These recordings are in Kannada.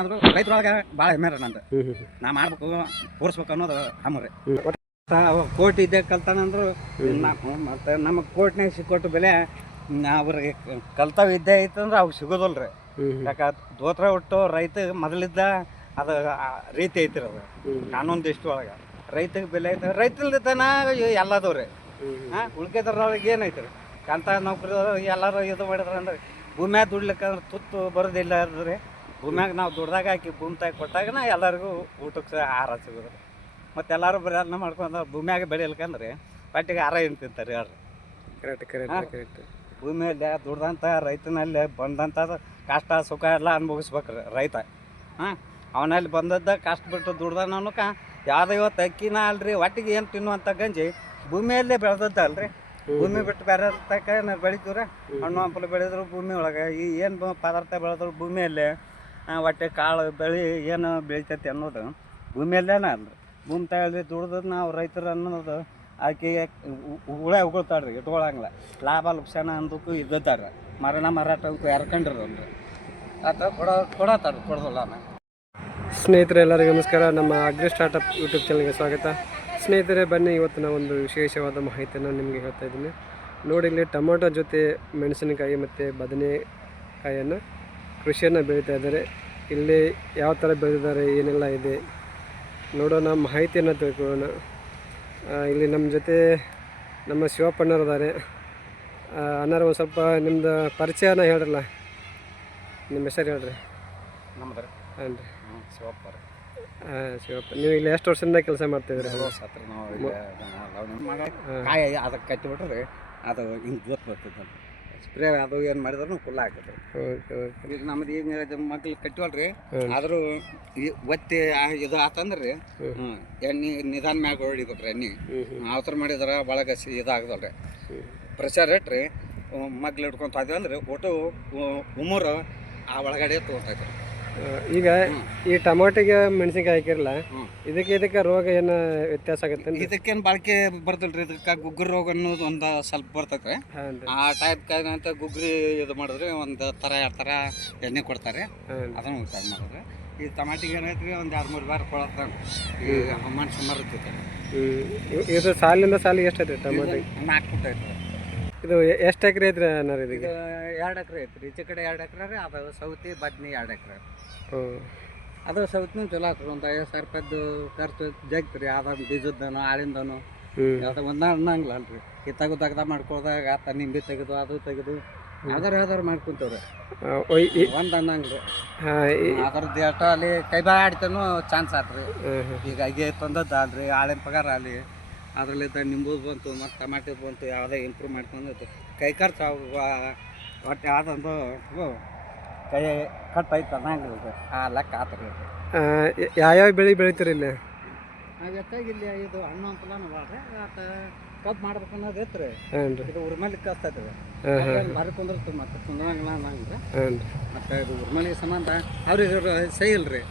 ಆದ್ರೂ ರೈತರೊಳಗೆ ಭಾಳ ಹೆಮ್ಮೆ ರೀ ನಂದು. ನಾ ಮಾಡ್ಬೇಕು ತೋರಿಸ್ಬೇಕು ಅನ್ನೋದು ಹಮ್ಮರಿ. ಕೋರ್ಟ್ ಇದ್ದೇ ಕಲ್ತಾನಂದ್ರು ಮತ್ತೆ ನಮಗೆ ಕೋರ್ಟ್ನಾಗ ಸಿಕ್ಕೊಟ್ಟು ಬೆಲೆ ಅವ್ರಿಗೆ ಕಲ್ತ ವಿದ್ಯೆ ಐತಂದ್ರೆ ಅವು ಸಿಗೋದಲ್ರಿ. ಯಾಕೆ ದೋತ್ರ ಒಟ್ಟು ರೈತ ಮೊದಲಿದ್ದ ಅದು ರೀತಿ ಐತಿ ಅದು ಕಾನೂನು ದೃಷ್ಟಿ ಒಳಗೆ ರೈತಗೆ ಬೆಲೆ ಐತೆ. ರೈತನ ಎಲ್ಲದವ್ರಿ ಉಳ್ಕೆದ್ರೊಳಗೆ ಏನೈತೆ ರೀ ಕಂತ ನೌಕರಿ ಎಲ್ಲರೂ ಇದು ಮಾಡಿದ್ರೆ ಅಂದ್ರೆ ಭೂಮ್ಯಾಗ ದುಡ್ಲಿಕ್ಕಂದ್ರೆ ತುತ್ತು ಬರೋದಿಲ್ಲ ರೀ. ಭೂಮ್ಯಾಗ ನಾವು ದುಡ್ದಾಗ ಹಾಕಿ ಭೂಮಿ ತಾಯಿ ಕೊಟ್ಟಾಗನ ಎಲ್ಲರಿಗೂ ಊಟಕ್ಕೆ ಆಹಾರ ಸಿಗೋದು. ಮತ್ತು ಎಲ್ಲರೂ ಬರೀ ಅದನ್ನ ಮಾಡ್ಕೊಂಡು ಭೂಮ್ಯಾಗ ಬೆಳಿಲಿಕ್ಕಂದ್ರೆ ಪಟ್ಟಿಗೆ ಆಹಾರ ಏನು ತಿಂತಾರೆ ಯಾರು. ಕರೆಕ್ಟ್. ಭೂಮಿಯಲ್ಲಿ ದುಡ್ದಂಥ ರೈತನಲ್ಲಿ ಬಂದಂಥ ಕಷ್ಟ ಸುಖ ಎಲ್ಲ ಅನುಭವಿಸ್ಬೇಕ್ರಿ ರೈತ. ಅವನಲ್ಲಿ ಬಂದದ್ದ ಕಷ್ಟ ಬಿಟ್ಟು ದುಡ್ದನಕ ಯಾವುದೋ ಇವತ್ತು ಅಕ್ಕಿನ ಅಲ್ರಿ ಒಟ್ಟಿಗೆ ಏನು ತಿನ್ನುವಂಥ ಗಂಜಿ ಭೂಮಿಯಲ್ಲೇ ಬೆಳೆದದ್ದ ಅಲ್ರಿ. ಭೂಮಿ ಬಿಟ್ಟು ಬೇರೆ ತಕ್ಕ ಬೆಳಿತೀವ್ರಿ. ಹಣ್ಣು ಹಂಪಲು ಬೆಳೆದ್ರು ಭೂಮಿ ಒಳಗೆ ಈ ಏನು ಪದಾರ್ಥ ಬೆಳೆದ್ರು ಭೂಮಿಯಲ್ಲೇ ಹೊಟ್ಟೆ ಕಾಳು ಬೆಳೆ ಏನು ಬೆಳಿತೈತಿ ಅನ್ನೋದು ಭೂಮಿಯಲ್ಲೇನ ಅಲ್ರಿ. ಭೂಮಿ ತಾಯಿ ದುಡ್ದು ನಾವು ರೈತರು ಅನ್ನೋದು ಆಕೆ ಹುಳ ಉಗುಳ್ತಾಡ್ರಿ ಇಟ್ಕೊಳಂಗಿಲ್ಲ. ಲಾಭ ಲುಕ್ಸಾನ ಅಂದಕ್ಕೂ ಇದ್ದಾರ ಮಾರಾಟಕ್ಕೂ ಯಾರ್ಕಂಡ್ರಿ ಆತ ಕೊಡತ್ತಾರ ಕೊಡೋದಿಲ್ಲ. ಸ್ನೇಹಿತರೆ ಎಲ್ಲರಿಗೂ ನಮಸ್ಕಾರ. ನಮ್ಮ ಅಗ್ರಿ ಸ್ಟಾರ್ಟಪ್ ಯೂಟ್ಯೂಬ್ ಚಾನಲ್ಗೆ ಸ್ವಾಗತ. ಸ್ನೇಹಿತರೆ ಬನ್ನಿ, ಇವತ್ತಿನ ಒಂದು ವಿಶೇಷವಾದ ಮಾಹಿತಿಯನ್ನು ನಿಮಗೆ ಹೇಳ್ತಾ ಇದ್ದೀನಿ. ನೋಡಿ, ಇಲ್ಲಿ ಟೊಮೊಟೊ ಜೊತೆ ಮೆಣಸಿನಕಾಯಿ ಮತ್ತು ಬದನೆಕಾಯಿಯನ್ನು ಕೃಷಿಯನ್ನು ಬೆಳೀತಾ ಇದ್ದಾರೆ. ಇಲ್ಲಿ ಯಾವ ಥರ ಬೆಳೆದಿದ್ದಾರೆ, ಏನೆಲ್ಲ ಇದೆ ನೋಡೋಣ, ಮಾಹಿತಿಯನ್ನು ತಿಳ್ಕೊಳ್ಳೋಣ. ಇಲ್ಲಿ ನಮ್ಮ ಜೊತೆ ನಮ್ಮ ಶಿವಪ್ಪಣ್ಣರಿದ್ದಾರೆ. ಅಣ್ಣಾರು ಒಂದು ಸ್ವಲ್ಪ ನಿಮ್ಮದು ಪರಿಚಯನ ಹೇಳ್ರಲ್ಲ, ನಿಮ್ಮ ಹೆಸರು ಹೇಳ್ರಿ. ನಮ್ದು ಹಾಂ ರೀ, ಶಿವಪ್ಪ. ಶಿವಪ್ಪ, ನೀವು ಇಲ್ಲಿ ಎಷ್ಟು ವರ್ಷದಿಂದ ಕೆಲಸ ಮಾಡ್ತಿದ್ರಿ? ಕಾಯಿ ಅದಕ್ಕೆ ಕಟ್ಟಿಬಿಟ್ರೆ ಅದು ಹಿಂಗೆ ಜೋತ್ ಬರ್ತದೆ. ಸ್ಪ್ರೇ ಅದು ಏನು ಮಾಡಿದ್ರು ಕುಲ್ಲ ಆಗ್ತದೆ. ಈಗ ನಮ್ದು ಈಗ ಮಕ್ಳಿಗೆ ಕಟ್ಟಿವಲ್ರಿ, ಆದರೂ ಒತ್ತಿ ಇದು ಆತಂದ್ರಿ ಎಣ್ಣೆ ನಿಧಾನ ಮ್ಯಾಗ ಹೊಡಿಬೇಕ್ರಿ. ಎಣ್ಣೆ ಅವತರ ಮಾಡಿದ್ರೆ ಒಳಗೆ ಇದಾಗದಲ್ರಿ. ಪ್ರೆಷರ್ ಇಟ್ರಿ ಮಗ್ಳು ಹಿಡ್ಕೊತ ಇದ್ವಿ ಅಂದ್ರೆ ಒಟ್ಟು ಉಮೂರು ಆ ಒಳಗಡೆ ತೊಗೊತೈತ್ರಿ. ಈಗ ಈ ಟೊಮೊಟೊಗೆ ಮೆಣಸಿನ್ಕಾಯಿ ಹಾಕಿರಲ್ಲ, ಇದಕ್ಕೆ ರೋಗ ಏನು ವ್ಯತ್ಯಾಸ ಆಗುತ್ತೆ? ಇದಕ್ಕೇನು ಬಾಳಿಕೆ ಬರ್ತಲ್ರಿ. ಇದಕ್ಕೆ ಗುಗ್ರಿ ರೋಗ ಅನ್ನೋದು ಒಂದು ಸ್ವಲ್ಪ ಬರ್ತೈತೆ. ಆ ಟೈಪ್ ಅಂತ ಗುಗ್ರಿ ಇದು ಮಾಡಿದ್ರೆ ಒಂದು ಥರ 2 ಥರ ಎಣ್ಣೆ ಕೊಡ್ತಾರೆ, ಅದನ್ನು ಉಪಯೋಗ ಮಾಡಿದ್ರೆ. ಈ ಟಮಾಟಿಗೆ ಏನೈತ್ರಿ ಒಂದು 2-3 ಬಾರಿ ಕೊಡತ್ತ ಈ ಹವಾಮಾನ ಸುಮಾರು ಇರ್ತೈತೆ. ಇದು ಸಾಲಿಂದ ಸಾಲಿಗೆ ಎಷ್ಟು ಐತ್ರಿ ಟೊಮೊಟೊ? 4 ಫುಟ್ ಐತ್ರಿ. ಇದು ಎಷ್ಟು ಎಕರೆ ಐತ್ರಿ ಅನ್ನಾರ? ಇದಕ್ಕೆ 2 ಎಕರೆ ಐತ್ರಿ. ಈಚೆ ಕಡೆ 2 ಎಕರೆ ರೀ. ಅದು ಸೌತಿ ಬದ್ನಿ 2 ಎಕರೆ. ಅದು ಸೌತಿನೂ ಚಲೋ ಆತ್ರಿ. ಒಂದು 50,000 ರೂಪಾಯ್ದು ಖರ್ಚು ಜಗ್ತ್ರಿ. ಯಾವ್ದು ಬೀಜದ್ದನು ಆಳಿಂದನು ಯಾವ್ದು ಒಂದ ಅನ್ನಂಗಿಲ್ಲ ಅಲ್ರಿ. ಕಿತ್ತಾಗ ತೆಗ್ದ ಮಾಡ್ಕೊಳ್ದಾಗ ಆತ ನಿಂಬೆ ತೆಗೆದು ಅದು ತೆಗೆದು ಯಾವ್ದಾರು ಮಾಡ್ಕೊಂತವ್ರಿ. ಒಂದು ಅನ್ನಂಗಿಲ್ಲ ಅದ್ರದ್ದು ಎಷ್ಟು ಅಲ್ಲಿ ಕೈ ಬಾಯಿ ಆಡ್ತಾನು ಚಾನ್ಸ್ ಆತ್ರಿ. ಹೀಗಾಗಿ ತಂದದ್ದು ಅಲ್ರಿ ಆಳಿನ ಪಗಾರ ಅಲ್ಲಿ ಅದರಲ್ಲಿದ್ದ ನಿಂಬುದು ಬಂತು ಮತ್ತು ಟಮಾಟೆ ಬಂತು, ಯಾವುದೇ ಇಂಪ್ರೂವ್ ಮಾಡ್ಕೊಂಡು ಕೈ ಖರ್ಚು ಒಟ್ಟು ಯಾವುದೊಂದು ಕೈ ಕಟ್ ಐತೆ ಅನ್ನಂಗಿಲ್ಲ. ಆ ಲೆಕ್ಕ ಆತ್ರಿ. ಯಾವ್ಯಾವ ಬೆಳೆ ಬೆಳಿತೀರಿ ಇಲ್ಲಿ? ನಾವು ಹೆಚ್ಚಾಗಿ ಇಲ್ಲಿ ಇದು ಹಣ್ಣು ಹಂಪಲೂ ಮಾಡ್ರಿ. ಆತ ಕಬ್ಬು ಮಾಡ್ಬೇಕು ಅನ್ನೋದು ಐತ್ರಿ. ಇದು ಉರ್ಮಲಿ ಕಸ್ತೈತ್ರಿ. ಭಾರಿ ಕುಂದಿರ್ತೀವಿ ಮತ್ತೆ ಕುಂದ್ರಂಗಿಲ್ಲ ಅನ್ನಂಗಿಲ್ಲ. ಮತ್ತು ಇದು ಉರ್ಮಲಿ ಸಂಬಂಧ ಅವ್ರಿಗೆ ಸೈ ಇಲ್ರಿ.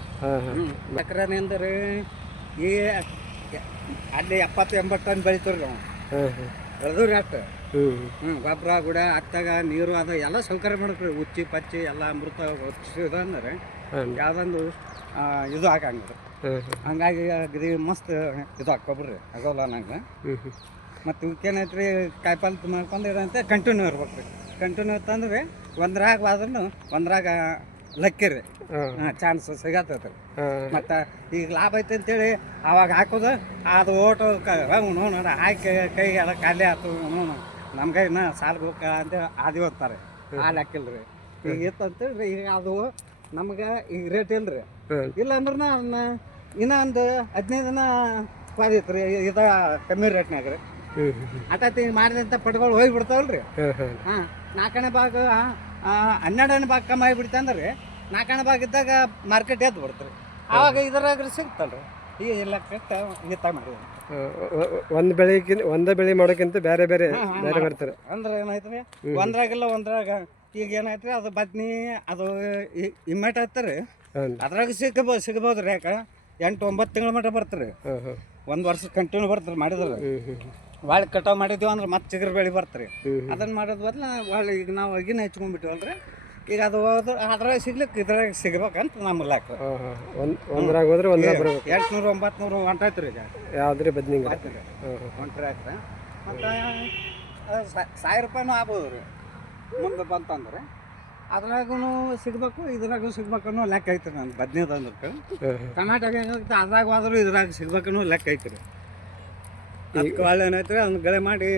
ಎಕರೆನಿಂದ ರೀ ಈ ಅಲ್ಲಿ 70-80 ಟನ್ ಬೆಳಿತೀವಿ ನಾವು. ಬೆಳೆದ್ರಿ ಅಷ್ಟು. ಗೊಬ್ಬರ ಗುಡ ಹತ್ತಾಗ ನೀರು ಅದು ಎಲ್ಲ ಸೌಕರ್ಯ ಮಾಡ್ರಿ. ಉಚ್ಚಿ ಪಚ್ಚಿ ಎಲ್ಲ ಅಮೃತ ಹೊತ್ತಿದ ಅಂದ್ರೆ ಯಾವುದೊಂದು ಇದು ಹಾಕಂಗ್ರಿ. ಹಂಗಾಗಿ ಇದು ಮಸ್ತ್ ಇದು ಹಾಕ್ಕೊಬ್ರಿ ಆಗೋಲ್ಲ ನಂಗೆ. ಮತ್ತು ಇವಕ್ಕೇನೈತ್ರಿ ಕಾಯಿಪಲ್ಲೆ ಮಾಡ್ಕೊಂಡು ಇರೋಂತೆ ಕಂಟಿನ್ಯೂ ಇರ್ಬೇಕು ರೀ. ಕಂಟಿನ್ಯೂ ಇತ್ತಂದ್ರೆ ಒಂದ್ರಾಗ ಆದ್ರೂ ಒಂದ್ರಾಗ ಲಕ್ಕಿ ರೀ ಚಾನ್ಸ್ ಸಿಗತ್ತೈತೆ ರೀ. ಮತ್ತು ಈಗ ಲಾಭ ಐತೆ ಅಂತೇಳಿ ಅವಾಗ ಹಾಕೋದು ಅದು ಓಟು ನೋಡ ಹಾಕಿ ಕೈಗೆಲ್ಲ ಖಾಲಿ ಆಯ್ತು ನಮ್ಗೆ ಇನ್ನು ಸಾಲ್ಗೆ ಹೋಗ ಅಂತ ಆದಿ ಹೋಗ್ತಾರೆ. ಹಾಲು ಹಾಕಿಲ್ರಿ. ಈಗ ಇತ್ತಂತೇಳಿ ಈಗ ಅದು ನಮ್ಗೆ ಈಗ ರೇಟ್ ಇಲ್ರಿ. ಇಲ್ಲ ಅಂದ್ರೆ ಅದನ್ನ ಇನ್ನೂ ಒಂದು 15 ದಿನ ಪಾದಿತ್ತು ರೀ. ಇದು ಕಮ್ಮಿ ರೇಟ್ನಾಗ ರೀ. ಆಟತಿ ಮಾಡಿದಂಥ ಪಟ್ಗಳು ಹೋಗಿಬಿಡ್ತಾವಲ್ರಿ. 4ನೇ ಭಾಗ 12ನೇ ಭಾಗ ಕಮ್ಮಿ ಆಗಿಬಿಡ್ತಂದ್ರೆ ರೀ 4ನೇ ಭಾಗ ಇದ್ದಾಗ ಮಾರ್ಕೆಟ್ ಎದ್ದು ಬಿಡ್ತಾರೆ. ಆವಾಗ ಇದ್ರಾಗ ಸಿಗ್ತಲ್ರಿ. ಈ ಲೆಕ್ಕ ಗೀತ ಮಾಡಿದ್ವಿ. ಒಂದೇ ಬೆಳೆ ಮಾಡೋಕ್ಕಿಂತ ಬೇರೆ ಬೇರೆ ಮಾಡ್ತಾರೆ ಅಂದ್ರೆ ಏನಾಯ್ತು ಒಂದ್ರಾಗಿಲ್ಲ ಒಂದ್ರಾಗ ಈಗ ಏನಾಯ್ತು ಅದು ಬದ್ನಿ ಅದು ಇಮ್ಮೆಟ್ ಆಗ್ತಾರೆ. ಅದ್ರಾಗ ಸಿಗ್ಬೋದ್ರಿ. ಯಾಕೆ 8-9 ತಿಂಗಳ ಮಟ್ಟ ಬರ್ತಾರೆ. 1 ವರ್ಷ ಕಂಟಿನ್ಯೂ ಬರ್ತಾರೆ ಮಾಡಿದ್ರೆ. ಒಳ್ಳೆ ಕಟಾವು ಮಾಡಿದ್ವಿ ಅಂದ್ರೆ ಮತ್ತೆ ಚಿಗುರು ಬೆಳೆ ಬರ್ತಾರೆ. ಅದನ್ನ ಮಾಡೋದು ಬದಲು ಒಳ್ಳೆ ಈಗ ನಾವು ಅಗಿನ ಹೆಚ್ಕೊಂಡ್ಬಿಟ್ಟಿವಲ್ರಿ. ಈಗ ಅದು ಅದ್ರಾಗ ಸಿಗ್ಲಿಕ್ಕೆ ಇದ್ರಾಗ ಸಿಗ್ಬೇಕಂತ ನಮ್ಮ ಲೆಕ್ಕ. ಹಾಂ ಹಾಂ ಒಂದ್ರಾಗ ಹೋದ್ರೆ ಒಂದ್ರಾಗ ಬರ್ಬೇಕು. 800 900 ಹೊಂಟೈತ್ರಿ ಈಗ ಯಾವ್ದ್ರಿ ಬದ್ನಿಂಗ? ಹಾಂ ಹೊಂಟ್ರಿ ಆಯ್ತು. ಮತ್ತು 1000 ರೂಪಾಯಿನೂ ಆಗ್ಬೋದು ರೀ ಮುಂದೆ ಬಂತಂದ್ರೆ. ಅದ್ರಾಗೂ ಸಿಗ್ಬೇಕು ಇದ್ರಾಗೂ ಸಿಗ್ಬೇಕು ಅನ್ನೋ ಲೆಕ್ಕ ಐತ್ರಿ ನಾನು ಬದ್ನೇದು ಅಂದ್ರೆ. ಟಮಾಟೋಗೆ ಏನಾಗುತ್ತೆ ಅದ್ರಾಗ ಹೋದ್ರೂ ಇದ್ರಾಗ ಸಿಗ್ಬೇಕು ಅನ್ನೋ ಲೆಕ್ಕ ಐತ್ರಿ. ಅದಕ್ಕೆ ಒಳ್ಳೆ ಏನೈತ್ರಿ ಅದನ್ನ ಗಳೆ ಮಾಡಿ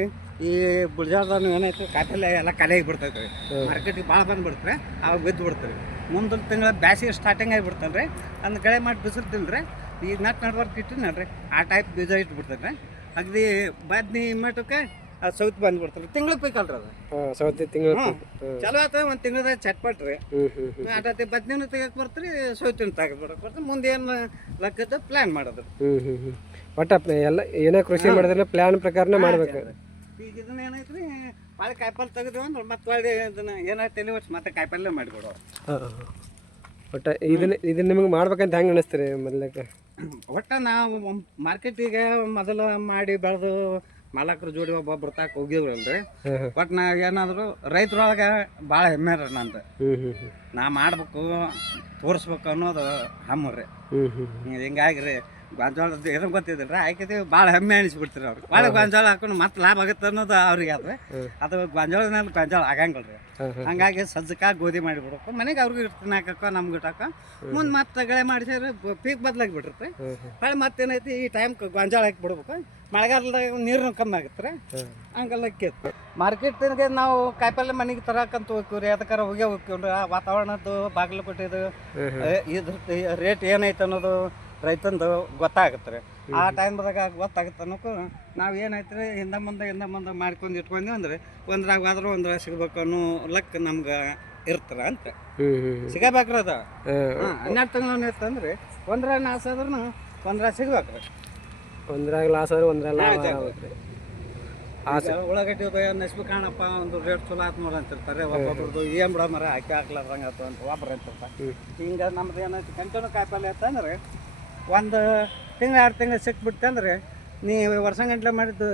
ಈ ಬುಡ್ಜಾರ್ದನ್ನು ಏನೈತಿ ಕಾಯಿಪಲ್ಲೆ ಎಲ್ಲ ಖಾಲಿ ಆಗಿಬಿಡ್ತೈತೆ ರೀ. ಮಾರ್ಕೆಟಿಗೆ ಭಾಳ ಬಂದುಬಿಡ್ತಾರೆ, ಅವಾಗ ಬಿದ್ದು ಬಿಡ್ತಾರೆ. ಮುಂದಿನ ತಿಂಗಳ ಬ್ಯಾಸಿಗೆ ಸ್ಟಾರ್ಟಿಂಗ್ ಆಗಿಬಿಡ್ತಾನೆ ರೀ. ಅದನ್ನ ಗಳೆ ಮಾಡಿ ಬಿಸಿರ್ತೀನಿ ರೀ. ಈ ನಡ್ವರ್ಕ್ ಇಟ್ಟಿನಲ್ರಿ ಆ ಟೈಪ್ ಬೀಜ ಇಟ್ಬಿಡ್ತಾರೆ ರೀ. ಅಗದಿ ಬದ್ನಿ ಮಟ್ಟಕ್ಕೆ ಅದು ಸೌತ್ ಬಂದ್ಬಿಡ್ತಾರೆ. ತಿಂಗ್ಳಿಗೆ ಬೇಕಲ್ರಿ ಅದು. ಸೌತಿ ತಿಂಗಳು ಚಲೋ ಆತ ಒಂದು ತಿಂಗಳದಾಗ ಚಟ್ಪಟ್ ರೀ. ಆಟತಿ ಬದ್ನಿನೂ ತೆಗಕ್ಕೆ ಬರ್ತೀರಿ, ಸೌತಿನ ತೆಗೆದು ಬಿಡಕ್ಕೆ ಬರ್ತೀರಿ. ಮುಂದೆ ಏನು ಲೆಕ್ಕದ ಪ್ಲ್ಯಾನ್ ಮಾಡೋದು. ಒಟ್ಟ ಎಲ್ಲ ಏನೇ ಕೃಷಿ ಮಾಡಿದ್ರೆ ಪ್ಲ್ಯಾನ್ ಪ್ರಕಾರನೇ ಮಾಡ್ಬೇಕು. ಈಗ ಇದನ್ನ ಏನೈತ್ರಿ ಭಾಳ ಕಾಯಿಪಲ್ಲೆ ತೆಗೆದು ಅಂದ್ರೆ ಮತ್ತೆ ಒಳ್ಳೆ ಇದನ್ನ ಏನಾಯ್ತು ತಲೆ ವರ್ಷ ಮತ್ತೆ ಕಾಯಿಪಲ್ಲೆ ಮಾಡಿಬಿಡೋ. ಒಟ್ಟು ಇದನ್ನ ನಿಮಗೆ ಮಾಡ್ಬೇಕಂತ ಹೆಂಗೆ ಅನಿಸ್ತೀರಿ ಮೊದಲಕ್ಕೆ? ಒಟ್ಟು ನಾವು ಮಾರ್ಕೆಟಿಗೆ ಮೊದಲು ಮಾಡಿ ಬೆಳೆದು ಮಾಲಕರ ಜೋಡಿ ಒಬ್ಬೊಬ್ರು ತಾಕ ಹೋಗಿದ್ರಲ್ರಿ. ಒಟ್ಟು ನಾ ಏನಾದರೂ ರೈತರೊಳಗೆ ಭಾಳ ಹೆಮ್ಮೆ ರೀ ನಂದು. ನಾ ಮಾಡ್ಬೇಕು ತೋರಿಸ್ಬೇಕು ಅನ್ನೋದು ಹಮ್ಮ ರೀ. ಹಿಂಗಾಗಿ ರೀ ಗೊಂಜಾಳದ್ದು ಏನೋ ಗೊತ್ತಿದ್ದಿಲ್ಲ ರೀ, ಹಾಕಿದ್ದೀವಿ ಭಾಳ ಹೆಮ್ಮೆ ಅನಿಸ್ಬಿಡ್ತೀರಿ ಅವ್ರಿಗೆ. ಭಾಳ ಗೊಂಜಾಳ ಹಾಕೊಂಡು ಮತ್ತೆ ಲಾಭ ಆಗುತ್ತೆ ಅನ್ನೋದು ಅವ್ರಿಗೆ ಆದ್ರೆ. ಅದು ಗೊಂಜಾಳನಲ್ಲಿ ಗೊಂಜಾಳ ಆಗಂಗಿಲ್ಲ ರೀ. ಹಂಗಾಗಿ ಸಜ್ಜಕ್ಕಾಗಿ ಗೋಧಿ ಮಾಡಿಬಿಡ್ಬೇಕು. ಮನೆಗೆ ಅವ್ರಿಗೆ ಇರ್ತೀನಿ ಹಾಕಕ್ಕ ನಮ್ಗೆ ಇಟ್ಟಾಕ. ಮುಂದೆ ಮತ್ತೆ ಗಳೆ ಮಾಡಿಸಿದ್ರೆ ಪೀಕ್ ಬದಲಾಗಿ ಬಿಟ್ಟಿರ್ತೀವಿ. ಹೊಳೆ ಮತ್ತೇನೈತಿ ಈ ಟೈಮ್ ಗೊಂಜಾಳ ಹಾಕಿ ಬಿಡ್ಬೇಕು. ಮಳೆಗಾಲದಾಗ ನೀರು ಕಮ್ಮಿ ಆಗುತ್ತೆ ರೀ. ಹಂಗೆಲ್ಲ ಕೇತ್ತು ಮಾರ್ಕೆಟಿಗೆ ನಾವು ಕಾಯಿಪಲ್ಲೆ ಮನೆಗೆ ತರಕಂತ ಹೋಗ್ತೀವಿ ರೀ. ಅದಕ್ಕಾರ ಹೋಗ್ತೀವಿ ಆ ವಾತಾವರಣದ್ದು ಬಾಗಲಕೋಟೆದು ಇದ್ರದ್ದು ರೇಟ್ ಏನೈತೆ ಅನ್ನೋದು ರೈತಂದು ಗೊತ್ತಾಗುತ್ತೆ ರೀ. ಆ ಟೈಮ್ದಾಗ ಗೊತ್ತಾಗುತ್ತೆ ಅನ್ನೋಕ್ಕೂ ನಾವು ಏನೈತೆ ರೀ ಹಿಂದೆ ಮುಂದೆ ಮಾಡ್ಕೊಂಡು ಇಟ್ಕೊಂಡ್ವಿ ಅಂದ್ರೆ ಒಂದ್ರಾಗ ಹೋದ್ರೆ ಒಂದ್ರಾಗ ಸಿಗ್ಬೇಕು ಅನ್ನೋ ಲೆಕ್ಕ ನಮ್ಗೆ ಇರ್ತಾರ ಅಂತ. ಸಿಗಬೇಕ್ರಿ ಅದು. 12 ತಿಂಗಳು ಇತ್ತಂದ್ರೆ ಒಂದ್ರಾಗ ನಾಶ ಆದ್ರೂ ಒಂದ್ರಾಗ ಸಿಗ್ಬೇಕ್ರಿ. ಒಂದ್ರಾಗ ಲಾಸ್ ಆದ್ರೆ ಒಂದ್ರಾಗ ಉಳ್ಳಾಗಡ್ಡಿ ನೆಸ್ಬು ಕಾಣಪ್ಪ ಒಂದು ರೇಟ್ ಚಲೋ ಆತ್ ನೋಡ ಅಂತಿರ್ತಾರೆ. ಒಬ್ಬೊಬ್ರದ್ದು ಏನು ಬಿಡೋ ಮರ ಹಾಕಿ ಹಾಕ್ಲಾರ್ದಂಗೆ ಆಯ್ತು ಅಂತ ಒಬ್ಬರು ಅಂತಿರ್ತಾರೆ. ಹಿಂಗೆ ನಮ್ದು ಏನೈತಿ ಕಂಟಿನ್ಯೂ ಕಾಯಿಪಲ್ಲೆ ಅಂತಂದ್ರೆ 1 ತಿಂಗಳು 2 ತಿಂಗಳು ಸಿಕ್ಬಿಡ್ತಂದ್ರೆ ನೀವು ವರ್ಷಗಂಟ್ಲೆ ಮಾಡಿದ್ದು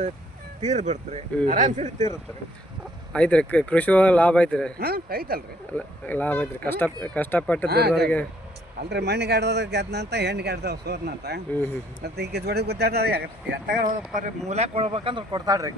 ತೀರ್ ಬಿಡ್ತೀರಿ, ಆರಾಮ್ಸೆ ತೀರುತ್ತೆ ರೀ. ಐತ್ರಿ ಕೃಷಿ ಲಾಭ ಐತ್ರಿ. ಐತಲ್ರಿ ಲಾಭ ಐತ್ರಿ. ಕಷ್ಟಪಟ್ಟದವರೆಗೆ ಅಲ್ರಿ ಮಣ್ಣಿಗೆ ಆಡ್ದಾಗ ಗೆದ್ನಂತ ಹೆಣ್ಣಿಗೆ ಆಡ್ದವ ಸೋದ್ನಂತ. ಮತ್ತೆ ಈಗ ಜೋಡಿ ಗುದ್ದಾಡ ಎತ್ತಾಗ ಹೋಗಪ್ಪ ರೀ ಮೂಲ ಕೊಡ್ಬೇಕಂದ್ರೆ ಕೊಡ್ತಾಳ್ರಿ.